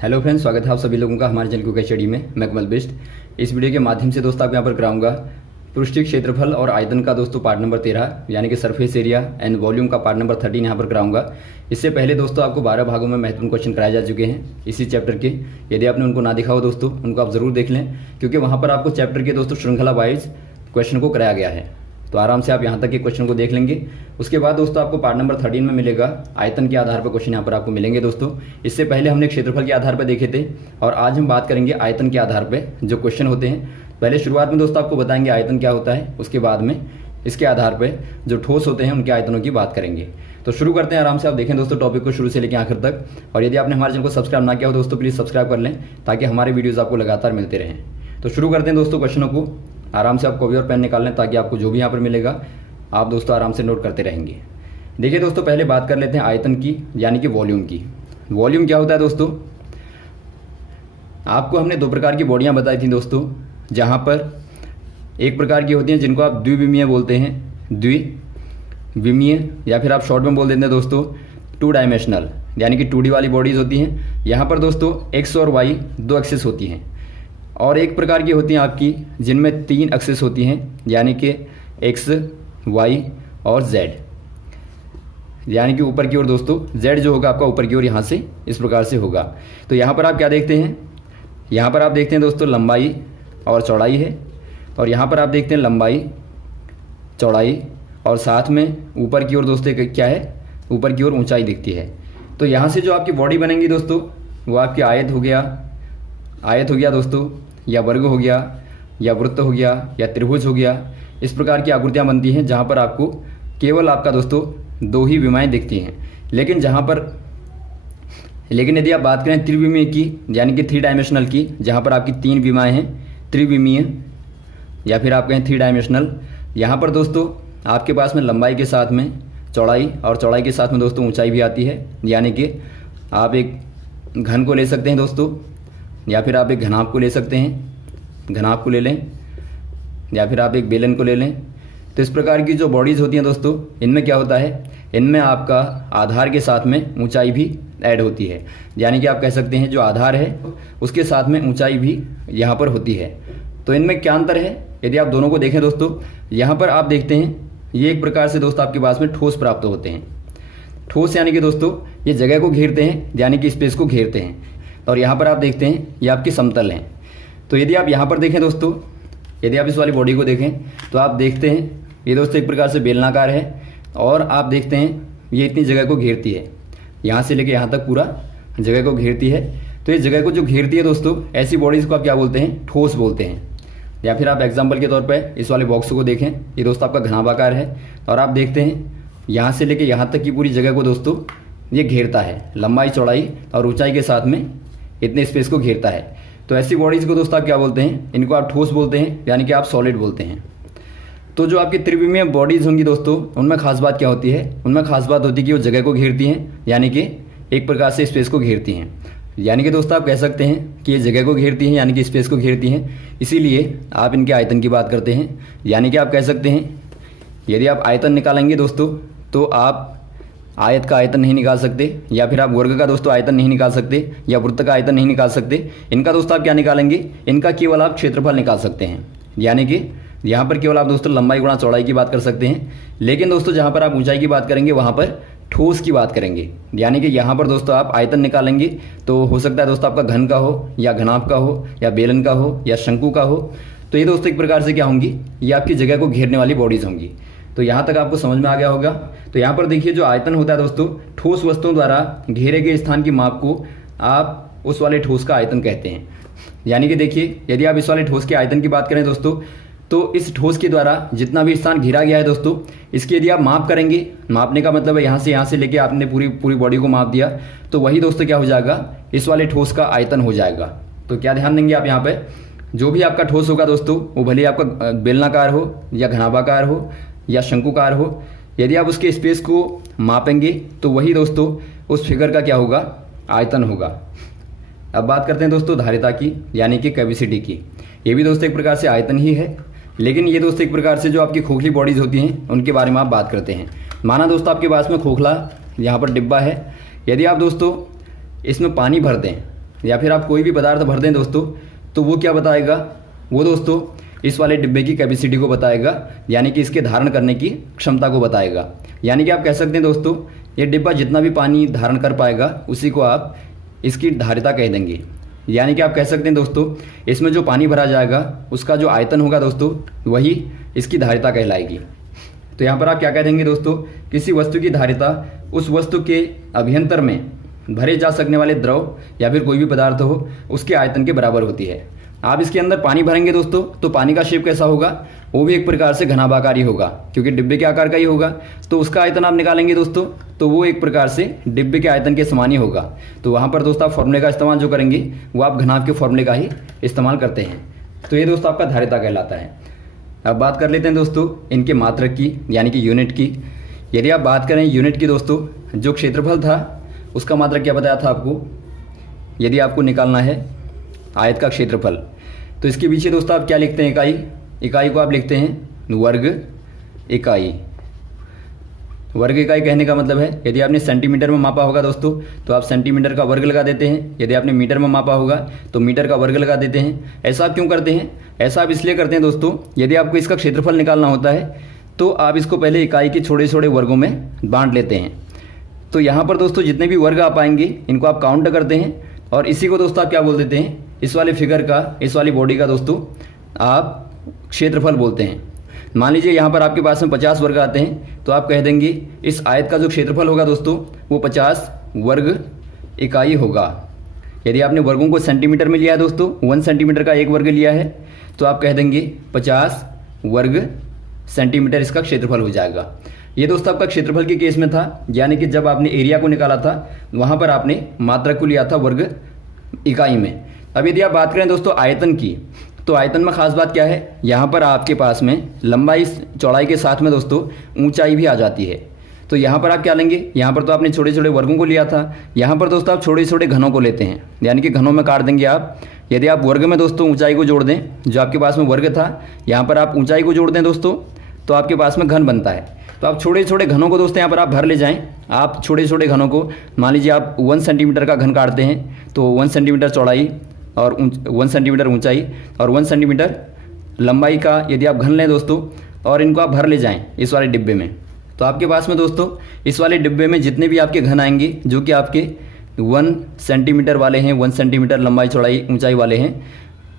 Hello friends, स्वागत है आप सभी लोगों का हमारे चैनल क्विक स्टडी में। मैं कमल बिष्ट। इस वीडियो के माध्यम से दोस्तों आपको यहाँ पर कराऊंगा पृष्ठीय क्षेत्रफल और आयतन का दोस्तों पार्ट नंबर 13 यानी कि सरफेस एरिया एंड वॉल्यूम का पार्ट नंबर 13 यहाँ पर कराऊंगा। इससे पहले दोस्तों आपको 12 भागों में महत्वपूर्ण क्वेश्चन कराए जा चुके हैं इसी चैप्टर के। यदि आपने उनको ना देखा हो दोस्तों, उनको आप जरूर देख लें, क्योंकि वहाँ पर आपको चैप्टर के दोस्तों श्रृंखला वाइज क्वेश्चन को कराया गया है। तो आराम से आप यहाँ तक के क्वेश्चन को देख लेंगे। उसके बाद दोस्तों आपको पार्ट नंबर 13 में मिलेगा आयतन के आधार पर क्वेश्चन यहाँ पर आपको मिलेंगे दोस्तों। इससे पहले हमने क्षेत्रफल के आधार पर देखे थे और आज हम बात करेंगे आयतन के आधार पर जो क्वेश्चन होते हैं। पहले शुरुआत में दोस्तों आपको बताएंगे आयतन क्या होता है, उसके बाद में इसके आधार पर जो ठोस होते हैं उनके आयतनों की बात करेंगे। तो शुरू करते हैं। आराम से आप देखें दोस्तों टॉपिक को शुरू से लेकर आखिर तक। और यदि आपने हमारे चैनल को सब्सक्राइब ना किया हो दोस्तों, प्लीज़ सब्सक्राइब कर लें ताकि हमारे वीडियोज़ आपको लगातार मिलते रहें। तो शुरू करते हैं दोस्तों क्वेश्चनों को। आराम से आप कॉपी और पेन निकाल लें ताकि आपको जो भी यहाँ पर मिलेगा आप दोस्तों आराम से नोट करते रहेंगे। देखिए दोस्तों, पहले बात कर लेते हैं आयतन की यानी कि वॉल्यूम की। वॉल्यूम क्या होता है दोस्तों? आपको हमने दो प्रकार की बॉडियां बताई थी दोस्तों, जहां पर एक प्रकार की होती हैं जिनको आप द्विविमीय बोलते हैं, द्विविमीय, या फिर आप शॉर्ट में बोल देते हैं दोस्तों 2 डायमेंशनल, यानी कि 2D वाली बॉडीज होती हैं। यहाँ पर दोस्तों एक्स और वाई 2 एक्सिस होती हैं। और एक प्रकार की होती हैं आपकी जिनमें 3 एक्सिस होती हैं, यानी कि एक्स, वाई और जेड, यानी कि ऊपर की ओर दोस्तों जेड जो होगा आपका ऊपर की ओर यहाँ से इस प्रकार से होगा। तो यहाँ पर आप क्या देखते हैं? यहाँ पर आप देखते हैं दोस्तों लंबाई और चौड़ाई है, और यहाँ पर आप देखते हैं लंबाई, चौड़ाई, और साथ में ऊपर की ओर दोस्तों क्या है? ऊपर की ओर ऊंचाई दिखती है। तो यहाँ से जो आपकी बॉडी बनेंगी दोस्तों वो आपकी आयत हो गया दोस्तों, या वर्ग हो गया, या वृत्त हो गया, या त्रिभुज हो गया। इस प्रकार की आकृतियाँ बनती हैं जहाँ पर आपको केवल आपका दोस्तों 2 ही विमाएँ दिखती हैं। लेकिन यदि आप बात करें त्रिविमीय की, यानी कि 3 डायमेंशनल की, जहाँ पर आपकी 3 विमाएँ हैं, त्रिविमीय या फिर आप कहें 3 डायमेंशनल, यहाँ पर दोस्तों आपके पास में लंबाई के साथ में चौड़ाई और चौड़ाई के साथ में दोस्तों ऊंचाई भी आती है। यानी कि आप एक घन को ले सकते हैं दोस्तों, या फिर आप एक घनाभ को ले सकते हैं, घनाभ को ले लें, या फिर आप एक बेलन को ले लें। तो इस प्रकार की जो बॉडीज़ होती हैं दोस्तों, इनमें क्या होता है? इनमें आपका आधार के साथ में ऊंचाई भी ऐड होती है। यानी कि आप कह सकते हैं जो आधार है उसके साथ में ऊंचाई भी यहाँ पर होती है। तो इनमें क्या अंतर है? यदि आप दोनों को देखें दोस्तों, यहाँ पर आप देखते हैं ये एक प्रकार से दोस्तों आपके पास में ठोस प्राप्त होते हैं। ठोस यानी कि दोस्तों ये जगह को घेरते हैं, यानी कि स्पेस को घेरते हैं। और यहाँ पर आप देखते हैं ये आपकी समतल हैं। तो यदि आप यहाँ पर देखें दोस्तों, यदि आप इस वाली बॉडी को देखें तो आप देखते हैं ये दोस्तों एक प्रकार से बेलनाकार है, और आप देखते हैं ये इतनी जगह को घेरती है, यहाँ से लेके यहाँ तक पूरा जगह को घेरती है। तो ये जगह को जो घेरती है दोस्तों, ऐसी बॉडीज़ को आप क्या बोलते हैं? ठोस बोलते हैं। या फिर आप एग्जाम्पल के तौर पर इस वाले बॉक्स को देखें, ये दोस्तों आपका घनाभाकार है, और आप देखते हैं यहाँ से लेके यहाँ तक की पूरी जगह को दोस्तों ये घेरता है, लंबाई, चौड़ाई और ऊंचाई के साथ में इतने स्पेस को घेरता है। तो ऐसी बॉडीज़ को दोस्तों आप क्या बोलते हैं? इनको आप ठोस बोलते हैं, यानी कि आप सॉलिड बोलते हैं। तो जो आपकी त्रिविमीय बॉडीज़ होंगी दोस्तों, उनमें खास बात क्या होती है? उनमें खास बात होती है कि वो जगह को घेरती हैं, यानी कि एक प्रकार से स्पेस को घेरती हैं। यानी कि दोस्तों आप कह सकते हैं कि ये जगह को घेरती हैं, यानी कि स्पेस को घेरती हैं। इसीलिए आप इनके आयतन की बात करते हैं। यानी कि आप कह सकते हैं यदि आप आयतन निकालेंगे दोस्तों तो आप आयत का आयतन नहीं निकाल सकते, या फिर आप वर्ग का दोस्तों आयतन नहीं निकाल सकते, या वृत्त का आयतन नहीं निकाल सकते। इनका दोस्तों आप क्या निकालेंगे? इनका केवल आप क्षेत्रफल निकाल सकते हैं। यानी कि यहाँ पर केवल आप दोस्तों लंबाई गुणा चौड़ाई की बात कर सकते हैं। लेकिन दोस्तों जहाँ पर आप ऊंचाई की बात करेंगे वहाँ पर ठोस की बात करेंगे। यानी कि यहाँ पर दोस्तों आप आयतन निकालेंगे तो हो सकता है दोस्तों आपका घन का हो, या घनाभ का हो, या बेलन का हो, या शंकु का हो। तो ये दोस्तों एक प्रकार से क्या होंगी? ये आपकी जगह को घेरने वाली बॉडीज़ होंगी। तो यहाँ तक आपको समझ में आ गया होगा। तो यहाँ पर देखिए जो आयतन होता है दोस्तों, ठोस वस्तुओं द्वारा घेरे गए स्थान की माप को आप उस वाले ठोस का आयतन कहते हैं। यानी कि देखिए यदि आप इस वाले ठोस के आयतन की बात करें दोस्तों, तो इस ठोस के द्वारा जितना भी स्थान घिरा गया है दोस्तों, इसकी यदि आप माप करेंगे, मापने का मतलब है यहाँ से लेके आपने पूरी बॉडी को माप दिया, तो वही दोस्तों क्या हो जाएगा? इस वाले ठोस का आयतन हो जाएगा। तो क्या ध्यान देंगे आप यहाँ पे? जो भी आपका ठोस होगा दोस्तों, वो भले आपका बेलनाकार हो, या घनाभाकार हो, या शंकुकार हो, यदि आप उसके स्पेस को मापेंगे तो वही दोस्तों उस फिगर का क्या होगा? आयतन होगा। अब बात करते हैं दोस्तों धारिता की, यानी कि कैविसिटी की। ये भी दोस्तों एक प्रकार से आयतन ही है, लेकिन ये दोस्तों एक प्रकार से जो आपकी खोखली बॉडीज़ होती हैं उनके बारे में आप बात करते हैं। माना दोस्तों आपके पास में खोखला यहाँ पर डिब्बा है, यदि आप दोस्तों इसमें पानी भर दें या फिर आप कोई भी पदार्थ भर दें दोस्तों, तो वो क्या बताएगा, वो दोस्तों इस वाले डिब्बे की कैपेसिटी को बताएगा, यानी कि इसके धारण करने की क्षमता को बताएगा। यानी कि आप कह सकते हैं दोस्तों, ये डिब्बा जितना भी पानी धारण कर पाएगा उसी को आप इसकी धारिता कह देंगे। यानी कि आप कह सकते हैं दोस्तों, इसमें जो पानी भरा जाएगा उसका जो आयतन होगा दोस्तों, वही इसकी धारिता कहलाएगी। तो यहाँ पर आप क्या कह देंगे दोस्तों, किसी वस्तु की धारिता उस वस्तु के अभ्यंतर में भरे जा सकने वाले द्रव या फिर कोई भी पदार्थ हो उसके आयतन के बराबर होती है। आप इसके अंदर पानी भरेंगे दोस्तों, तो पानी का शेप कैसा होगा, वो भी एक प्रकार से घनाभाकारी होगा, क्योंकि डिब्बे के आकार का ही होगा। तो उसका आयतन आप निकालेंगे दोस्तों, तो वो एक प्रकार से डिब्बे के आयतन के समान ही होगा। तो वहाँ पर दोस्तों आप फॉर्मूले का इस्तेमाल जो करेंगे वो आप घनाभ के फॉर्मूले का ही इस्तेमाल करते हैं। तो ये दोस्तों आपका धारिता कहलाता है। अब बात कर लेते हैं दोस्तों इनके मात्रक की, यानी कि यूनिट की। यदि आप बात करें यूनिट की दोस्तों, जो क्षेत्रफल था उसका मात्रक क्या बताया था आपको, यदि आपको निकालना है आयत का क्षेत्रफल, तो इसके पीछे दोस्तों आप क्या लिखते हैं, इकाई को आप लिखते हैं वर्ग इकाई। वर्ग इकाई कहने का मतलब है, यदि आपने सेंटीमीटर में मापा होगा दोस्तों तो आप सेंटीमीटर का वर्ग लगा देते हैं, यदि आपने मीटर में मापा होगा तो मीटर का वर्ग लगा देते हैं। ऐसा आप क्यों करते हैं, ऐसा आप इसलिए करते हैं दोस्तों, यदि आपको इसका क्षेत्रफल निकालना होता है तो आप इसको पहले इकाई के छोटे छोटे वर्गों में बांट लेते हैं। तो यहाँ पर दोस्तों जितने भी वर्ग आप पाएंगे इनको आप काउंट करते हैं, और इसी को दोस्तों आप क्या बोल देते हैं, इस वाले फिगर का, इस वाली बॉडी का दोस्तों आप क्षेत्रफल बोलते हैं। मान लीजिए यहाँ पर आपके पास में 50 वर्ग आते हैं, तो आप कह देंगे इस आयत का जो क्षेत्रफल होगा दोस्तों वो 50 वर्ग इकाई होगा। यदि आपने वर्गों को सेंटीमीटर में लिया है दोस्तों, 1 सेंटीमीटर का एक वर्ग लिया है, तो आप कह देंगे 50 वर्ग सेंटीमीटर इसका क्षेत्रफल हो जाएगा। ये दोस्तों आपका क्षेत्रफल के केस में था, यानी कि जब आपने एरिया को निकाला था वहाँ पर आपने मात्रक को लिया था वर्ग इकाई में। अब यदि आप बात करें दोस्तों आयतन की, तो आयतन में खास बात क्या है, यहाँ पर आपके पास में लंबाई चौड़ाई के साथ में दोस्तों ऊंचाई भी आ जाती है। तो यहाँ पर आप क्या लेंगे, यहाँ पर तो आपने छोटे छोटे वर्गों को लिया था, यहाँ पर दोस्तों आप छोटे छोटे घनों को लेते हैं, यानी कि घनों में काट देंगे आप। यदि आप वर्ग में दोस्तों ऊंचाई को जोड़ दें, जो आपके पास में वर्ग था, यहाँ पर आप ऊंचाई को जोड़ दें दोस्तों, तो आपके पास में घन बनता है। तो आप छोटे छोटे घनों को दोस्तों यहाँ पर आप भर ले जाएं। आप छोटे छोटे घनों को, मान लीजिए आप 1 सेंटीमीटर का घन काटते हैं, तो 1 सेंटीमीटर चौड़ाई और 1 सेंटीमीटर ऊंचाई और 1 सेंटीमीटर लंबाई का यदि आप घन लें दोस्तों, और इनको आप भर ले जाएं इस वाले डिब्बे में, तो आपके पास में दोस्तों इस वाले डिब्बे में जितने भी आपके घन आएंगे जो कि आपके 1 सेंटीमीटर वाले हैं, 1 सेंटीमीटर लंबाई चौड़ाई ऊंचाई वाले हैं,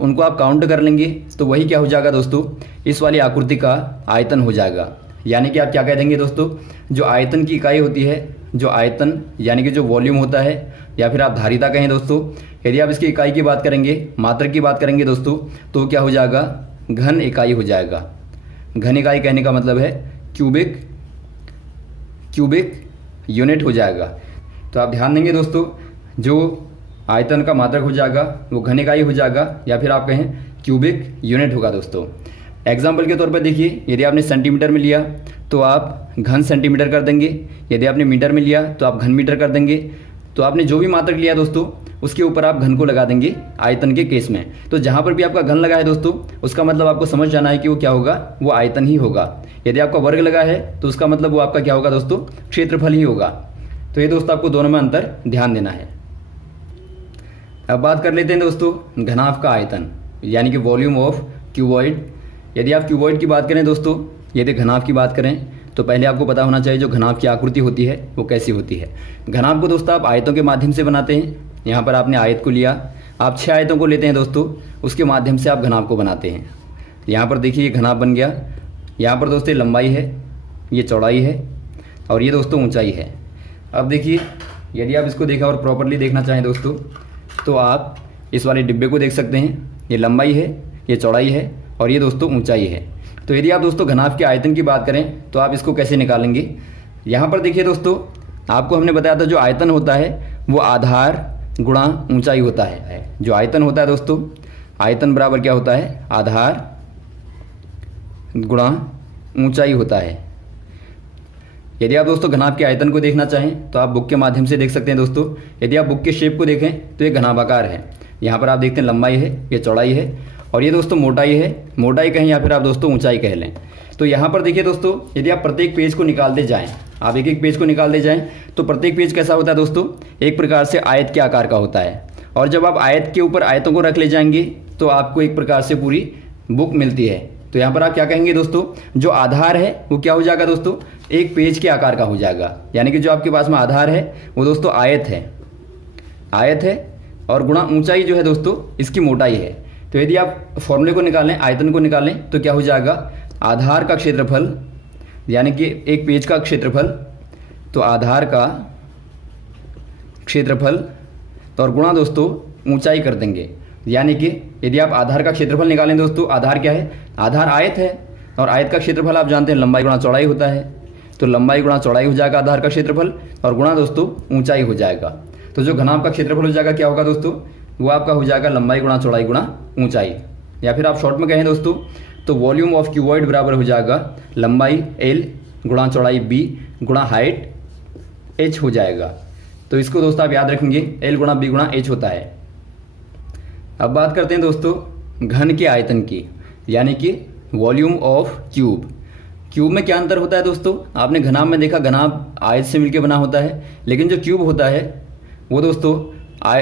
उनको आप काउंट कर लेंगे, तो वही क्या हो जाएगा दोस्तों, इस वाली आकृति का आयतन हो जाएगा। यानी कि आप क्या कह देंगे दोस्तों, जो आयतन की इकाई होती है, जो आयतन यानी कि जो वॉल्यूम होता है, या फिर आप धारिता कहें दोस्तों, यदि आप इसकी इकाई की बात करेंगे, मात्रक की बात करेंगे दोस्तों, तो क्या हो जाएगा, घन इकाई हो जाएगा। घन इकाई कहने का मतलब है क्यूबिक यूनिट हो जाएगा। तो आप ध्यान देंगे दोस्तों, जो आयतन का मात्रक हो जाएगा वो घन इकाई हो जाएगा, या फिर आप कहें क्यूबिक यूनिट होगा दोस्तों। एग्जाम्पल के तौर पर देखिए, यदि आपने सेंटीमीटर में लिया तो आप घन सेंटीमीटर कर देंगे, यदि आपने मीटर में लिया तो आप घन मीटर कर देंगे। तो आपने जो भी मात्रक लिया दोस्तों उसके ऊपर आप घन को लगा देंगे आयतन के केस में। तो जहाँ पर भी आपका घन लगा है दोस्तों, उसका मतलब आपको समझ जाना है कि वो क्या होगा, वो आयतन ही होगा। यदि आपका वर्ग लगा है तो उसका मतलब वो आपका क्या होगा दोस्तों, क्षेत्रफल ही होगा। तो ये दोस्तों आपको दोनों में अंतर ध्यान देना है। अब बात कर लेते हैं दोस्तों घनाभ का आयतन, यानी कि वॉल्यूम ऑफ क्यूबॉइड। यदि आप क्यूबॉइड की बात करें दोस्तों, यदि घनाभ की बात करें, तो पहले आपको पता होना चाहिए जो घनाभ की आकृति होती है वो कैसी होती है। घनाभ को दोस्तों आप आयतों के माध्यम से बनाते हैं। यहाँ पर आपने आयत को लिया, आप 6 आयतों को लेते हैं दोस्तों, उसके माध्यम से आप घनाभ को बनाते हैं। यहाँ पर देखिए ये घनाभ बन गया। यहाँ पर दोस्तों लंबाई है, ये चौड़ाई है, और ये दोस्तों ऊंचाई है। अब देखिए, यदि आप इसको देखा और प्रॉपरली देखना चाहें दोस्तों, तो आप इस वाले डिब्बे को देख सकते हैं। ये लंबाई है, ये चौड़ाई है, और ये दोस्तों ऊंचाई है। तो यदि आप दोस्तों घनाभ के आयतन की बात करें तो आप इसको कैसे निकालेंगे। यहाँ पर देखिए दोस्तों, आपको हमने बताया था जो आयतन होता है वो आधार गुणा ऊंचाई होता है। जो आयतन होता है दोस्तों, आयतन बराबर क्या होता है, आधार गुणा ऊंचाई होता है। यदि आप दोस्तों घनाभ के आयतन को देखना चाहें तो आप बुक के माध्यम से देख सकते हैं दोस्तों। यदि आप बुक के शेप को देखें तो ये घनाभाकार है। यहाँ पर आप देखते हैं लंबाई है, ये चौड़ाई है, और ये दोस्तों मोटाई है। मोटाई कहें या फिर आप दोस्तों ऊंचाई कह लें। तो यहाँ पर देखिए दोस्तों, यदि आप प्रत्येक पेज को निकालते जाएं, आप एक एक पेज को निकालते जाएं, तो प्रत्येक पेज कैसा होता है दोस्तों, एक प्रकार से आयत के आकार का होता है। और जब आप आयत के ऊपर आयतों को रख ले जाएंगे तो आपको एक प्रकार से पूरी बुक मिलती है। तो यहाँ पर आप क्या कहेंगे दोस्तों, जो आधार है वो क्या हो जाएगा दोस्तों, एक पेज के आकार का हो जाएगा। यानी कि जो आपके पास में आधार है वो दोस्तों आयत है और गुणा ऊंचाई जो है दोस्तों इसकी मोटाई है। तो यदि आप फॉर्मूले को निकालें, आयतन को निकालें, तो क्या हो जाएगा, आधार का क्षेत्रफल यानी कि एक पेज का क्षेत्रफल, तो आधार का क्षेत्रफल तो और गुणा दोस्तों ऊंचाई कर देंगे। यानी कि यदि आप आधार का क्षेत्रफल निकालें दोस्तों, आधार क्या है, आधार आयत है और आयत का क्षेत्रफल आप जानते हैं लंबाई गुणा चौड़ाई होता है। तो लंबाई गुणा चौड़ाई हो जाएगा आधार का क्षेत्रफल और गुणा दोस्तों ऊंचाई हो जाएगा। तो जो घनाभ का क्षेत्रफल हो जाएगा क्या होगा दोस्तों, वो आपका हो जाएगा लंबाई गुणा चौड़ाई गुणा ऊंचाई। या फिर आप शॉर्ट में कहें दोस्तों तो वॉल्यूम ऑफ क्यूबॉइड बराबर हो जाएगा लंबाई L गुणा चौड़ाई B गुणा हाइट H हो जाएगा। तो इसको दोस्तों आप याद रखेंगे, L गुणा B गुणा H होता है। अब बात करते हैं दोस्तों घन के आयतन की, यानी कि वॉल्यूम ऑफ क्यूब। क्यूब में क्या अंतर होता है दोस्तों, आपने घनाभ में देखा घनाभ आयत से मिलकर बना होता है, लेकिन जो क्यूब होता है वो दोस्तों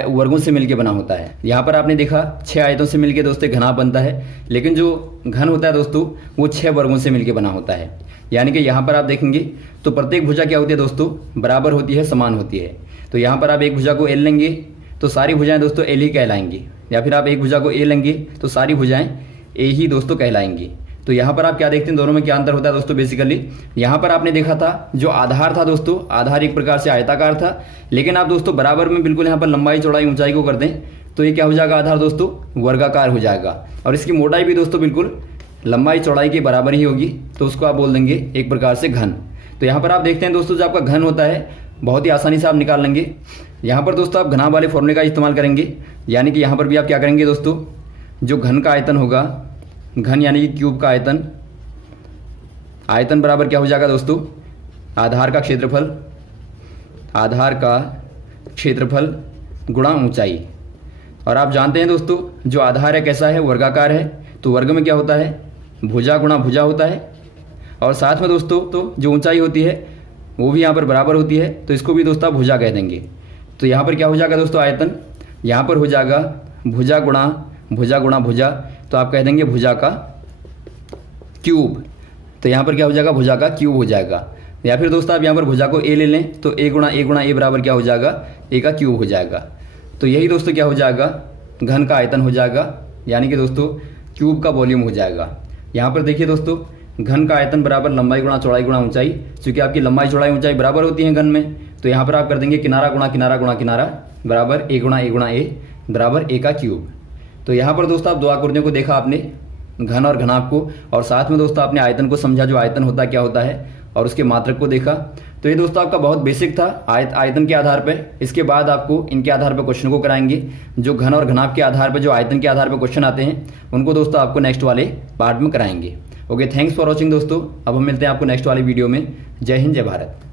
वर्गों से मिलकर बना होता है। यहाँ पर आपने देखा 6 आयतों से मिलकर दोस्तों घनाभ बनता है, लेकिन जो घन होता है दोस्तों वो 6 वर्गों से मिलकर बना होता है। यानी कि यहाँ पर आप देखेंगे तो प्रत्येक भुजा क्या होती है दोस्तों, बराबर होती है, समान होती है। तो यहाँ पर आप एक भुजा को L लेंगे तो सारी भुजाएं दोस्तों L ही कहलाएंगी, या फिर आप एक भुजा को A लेंगे तो सारी भुजाएं A ही दोस्तों कहलाएंगी। तो यहाँ पर आप क्या देखते हैं, दोनों में क्या अंतर होता है दोस्तों, बेसिकली यहाँ पर आपने देखा था जो आधार था दोस्तों, आधार एक प्रकार से आयताकार था, लेकिन आप दोस्तों बराबर में बिल्कुल यहाँ पर लंबाई चौड़ाई ऊंचाई को कर दें तो ये क्या हो जाएगा, आधार दोस्तों वर्गाकार हो जाएगा और इसकी मोटाई भी दोस्तों बिल्कुल लंबाई चौड़ाई के बराबर ही होगी। तो उसको आप बोल देंगे एक प्रकार से घन। तो यहाँ पर आप देखते हैं दोस्तों जो आपका घन होता है बहुत ही आसानी से आप निकाल लेंगे। यहाँ पर दोस्तों आप घनाभ वाले फॉर्मूले का इस्तेमाल करेंगे, यानी कि यहाँ पर भी आप क्या करेंगे दोस्तों, जो घन का आयतन होगा, घन यानी कि क्यूब का आयतन, आयतन बराबर क्या हो जाएगा दोस्तों, आधार का क्षेत्रफल गुणा ऊंचाई। और आप जानते हैं दोस्तों जो आधार है कैसा है, वर्गाकार है। तो वर्ग में क्या होता है, भुजा गुणा भुजा होता है। और साथ में दोस्तों तो जो ऊंचाई होती है वो भी यहाँ पर बराबर होती है, तो इसको भी दोस्तों आप भुजा कह देंगे। तो यहाँ पर क्या हो जाएगा दोस्तों, आयतन यहाँ पर हो जाएगा भुजा गुणा भुजा, तो आप कह देंगे भुजा का क्यूब। तो यहाँ पर क्या हो जाएगा, भुजा का क्यूब हो जाएगा। या फिर दोस्तों आप यहाँ पर भुजा को A ले लें तो A गुणा A बराबर क्या हो जाएगा, A का क्यूब हो जाएगा। तो यही दोस्तों क्या हो जाएगा, घन का आयतन हो जाएगा, यानी कि दोस्तों क्यूब का वॉल्यूम हो जाएगा। यहाँ पर देखिए दोस्तों घन का आयतन बराबर लंबाई गुणा चौड़ाई गुणा ऊंचाई, क्योंकि आपकी लंबाई चौड़ाई ऊंचाई बराबर होती है घन में। तो यहाँ पर आप कर देंगे किनारा गुणा किनारा बराबर A गुणा A बराबर A का क्यूब। तो यहाँ पर दोस्तों आप दो आकृतियों को देखा आपने, घन और घनाभ को, और साथ में दोस्तों आपने आयतन को समझा, जो आयतन होता क्या होता है, और उसके मात्रक को देखा। तो ये दोस्तों आपका बहुत बेसिक था आयतन के आधार पर। इसके बाद आपको इनके आधार पर क्वेश्चन को कराएंगे, जो घन और घनाभ के आधार पर, जो आयतन के आधार पर क्वेश्चन आते हैं उनको दोस्तों आपको नेक्स्ट वाले पार्ट में कराएंगे। ओके, थैंक्स फॉर वॉचिंग दोस्तों। अब हम मिलते हैं आपको नेक्स्ट वाले वीडियो में। जय हिंद, जय भारत।